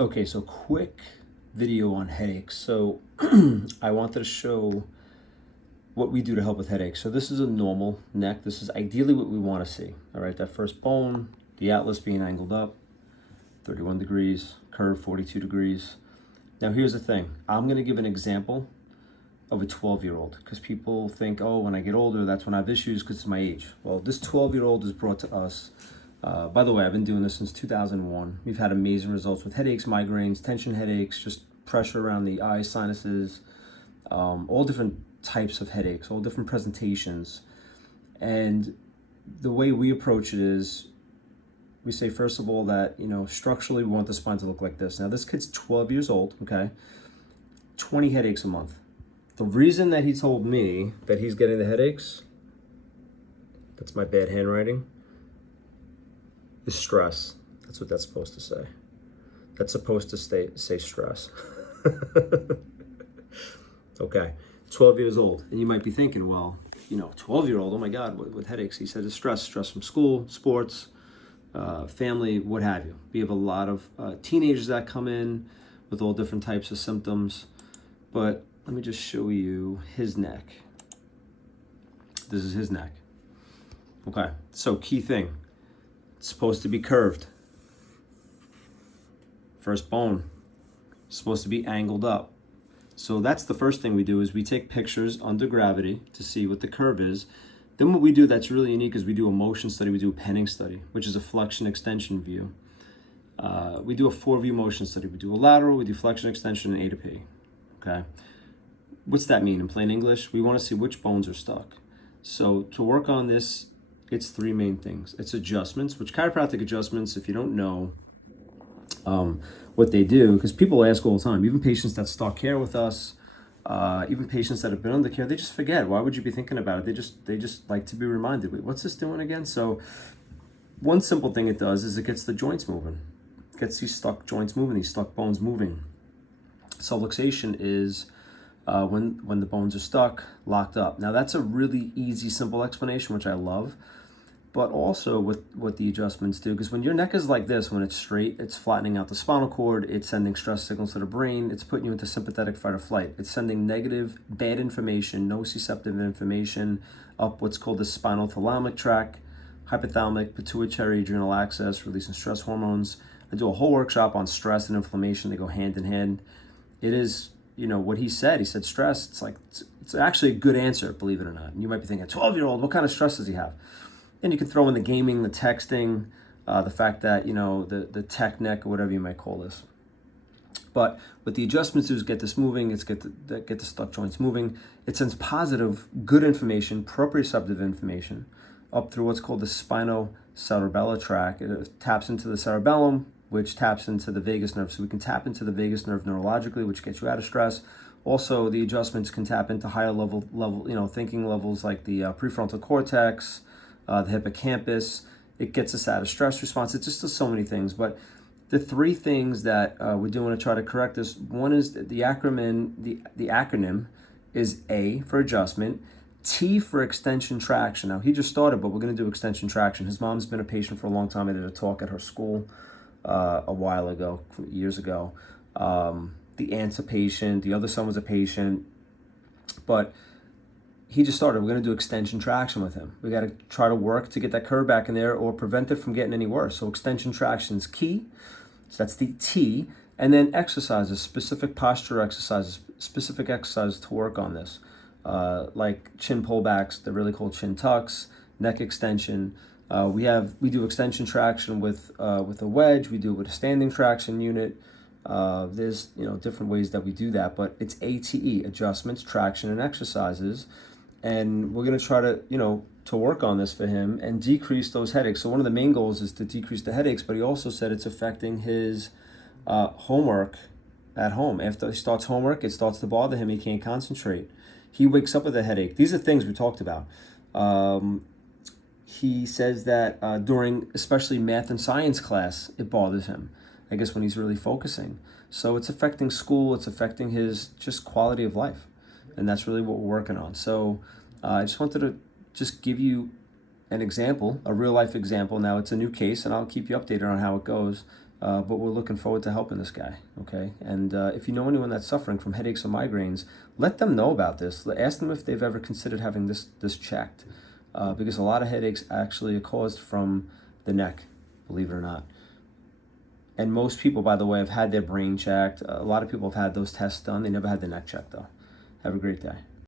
Okay, so quick video on headaches. So I wanted to show what we do to help with headaches. So this is a normal neck. This is ideally what we want to see. All right, that first bone, the atlas being angled up, 31 degrees, curve 42 degrees. Now here's the thing. I'm going to give an example of a 12-year-old because people think, oh, when I get older, that's when I have issues because it's my age. Well, this 12-year-old is brought to us. By the way, I've been doing this since 2001. We've had amazing results with headaches, migraines, tension headaches, just pressure around the eye, sinuses, all different types of headaches, all different presentations. And the way we approach it is we say, first of all, that, structurally we want the spine to look like this. Now, this kid's 12 years old, okay? 20 headaches a month. The reason that he told me that he's getting the headaches, that's my bad handwriting, is stress. That's what that's supposed to say. That's supposed to say stress. Okay, 12 years old. And you might be thinking, well, 12-year-old, oh my God, with headaches. He said it's stress from school, sports, family, what have you. We have a lot of teenagers that come in with all different types of symptoms. But let me just show you his neck. This is his neck. Okay, so key thing. It's supposed to be curved. First bone. It's supposed to be angled up. So that's the first thing we do is we take pictures under gravity to see what the curve is. Then what we do that's really unique is we do a motion study, we do a penning study, which is a flexion extension view. We do a 4-view motion study. We do a lateral, we do flexion extension, and A to P. Okay. What's that mean in plain English? We want to see which bones are stuck. So to work on this, it's 3 main things. It's adjustments, which chiropractic adjustments, if you don't know what they do, because people ask all the time, even patients that start care with us, even patients that have been under care, they just forget. Why would you be thinking about it? They just like to be reminded, wait, what's this doing again? So one simple thing it does is it gets the joints moving. It gets these stuck joints moving, these stuck bones moving. Subluxation is when the bones are stuck, locked up. Now that's a really easy, simple explanation, which I love. But also what the adjustments do, because when your neck is like this, when it's straight, it's flattening out the spinal cord, it's sending stress signals to the brain, it's putting you into sympathetic fight or flight. It's sending negative, bad information, nociceptive information up what's called the spinal thalamic tract, hypothalamic, pituitary, adrenal axis, releasing stress hormones. I do a whole workshop on stress and inflammation. They go hand in hand. It is, what he said stress, it's actually a good answer, believe it or not. And you might be thinking, 12-year-old, what kind of stress does he have? And you can throw in the gaming, the texting, the fact that, the tech neck or whatever you might call this. But what the adjustments do is get this moving, get the stuck joints moving. It sends positive, good information, proprioceptive information up through what's called the spinocerebellar tract. It taps into the cerebellum, which taps into the vagus nerve. So we can tap into the vagus nerve neurologically, which gets you out of stress. Also, the adjustments can tap into higher level, thinking levels like the prefrontal cortex, the hippocampus. It gets us out of stress response. It just does so many things. But the 3 things that we're doing to try to correct this, one is the acronym is A for adjustment, T for extension traction. Now, he just started, but we're going to do extension traction. His mom's been a patient for a long time. I did a talk at her school a while ago, years ago. The aunt's a patient. The other son was a patient. But he just started. We're going to do extension traction with him. We got to try to work to get that curve back in there or prevent it from getting any worse. So extension traction is key. So that's the T. And then exercises, specific posture exercises, specific exercises to work on this. Like chin pullbacks, they're really called chin tucks, neck extension. We do extension traction with a wedge. We do it with a standing traction unit. There's different ways that we do that, but it's ATE, adjustments, traction, and exercises. And we're going to try to work on this for him and decrease those headaches. So one of the main goals is to decrease the headaches, but he also said it's affecting his homework at home. After he starts homework, it starts to bother him. He can't concentrate. He wakes up with a headache. These are things we talked about. He says that during especially math and science class, it bothers him, I guess, when he's really focusing. So it's affecting school. It's affecting his just quality of life. And that's really what we're working on. So I just wanted to just give you an example, a real life example. Now it's a new case, and I'll keep you updated on how it goes. but we're looking forward to helping this guy, okay? And if you know anyone that's suffering from headaches or migraines, let them know about this. Ask them if they've ever considered having this checked, because a lot of headaches actually are caused from the neck, believe it or not. And most people, by the way, have had their brain checked. A lot of people have had those tests done. They never had the neck checked, though. Have a great day.